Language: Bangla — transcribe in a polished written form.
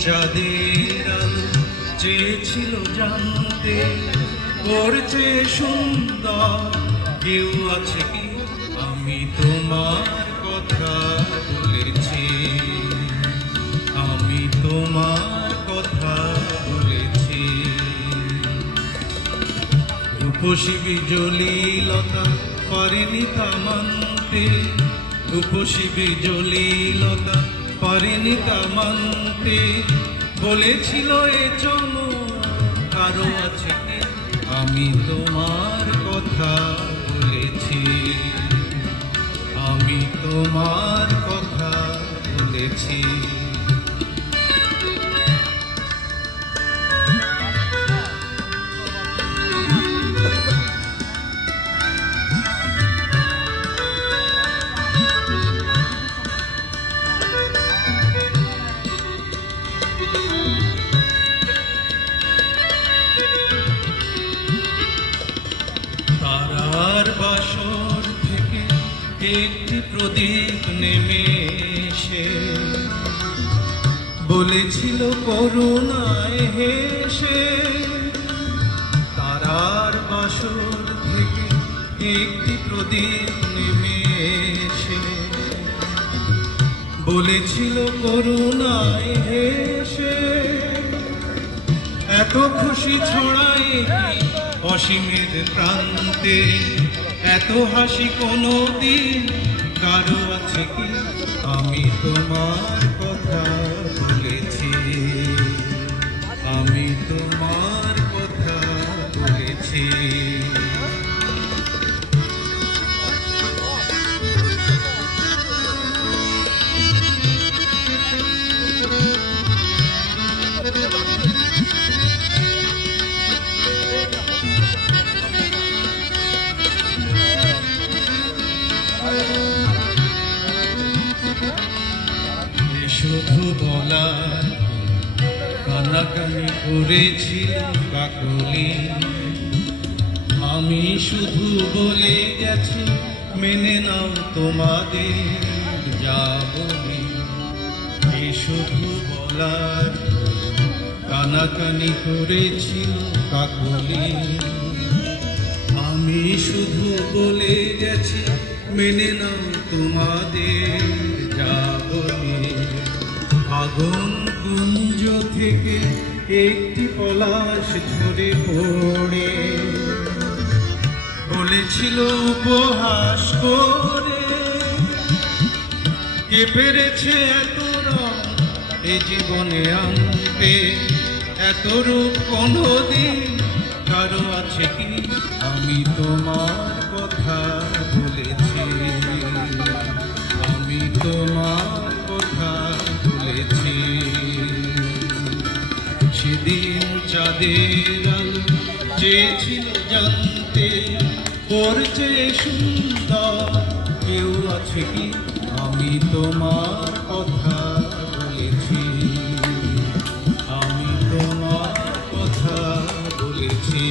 চাঁদের আলো চেয়েছিল জানতে করছে সুন্দর কেউ আছে কি আমি তোমার কথা বলেছি আমি তোমার কথা বলেছি রূপসী বিজলি লতা পারেনি তা মানতে রূপসী বিজলি লতা পারেনি তা মানতে বলেছিল এ চমক কারো আছে কি আমি তোমার কথা বলেছি আমি তোমার কথা বলেছি তারার বাসর থেকে একটি প্রদীপ নেমে এসে বলেছিল করুণায় হেসে তারার বাসর থেকে একটি প্রদীপ নেমে এসে বলেছিল করুণায় হেসে এত খুশি ছড়ায় অসীমের প্রান্তে এত হাসি কোনো দিন কারো আছে কি আমি তোমার কথা বলেছি আমি তোমার কথা বলেছি শুধু বলার কানাকানি করেছিল কাকলি আমি শুধু বলে গেছি মেনে নাও তোমাদের যা বলি শুধু বলার কানাকানি করেছিল কাকলি আমি শুধু বলে গেছি মেনে নাও তোমাদের যা বলি আগুন কুঞ্জ থেকে একটি পলাশ ঝরে পড়ে বলেছিল উপহাস করে কে পেরেছে এত রং এ জীবনে আনতে এত রূপ কোনদিন কারো আছে কি আমি তোমার কথা বলেছি আমি তোমার কথা বলেছি সেদিন চাঁদের আলো চেয়েছিল জানতে করছে সুন্দর কেউ আছে কি আমি তোমার কথা বলেছি আমি তোমার কথা বলেছি।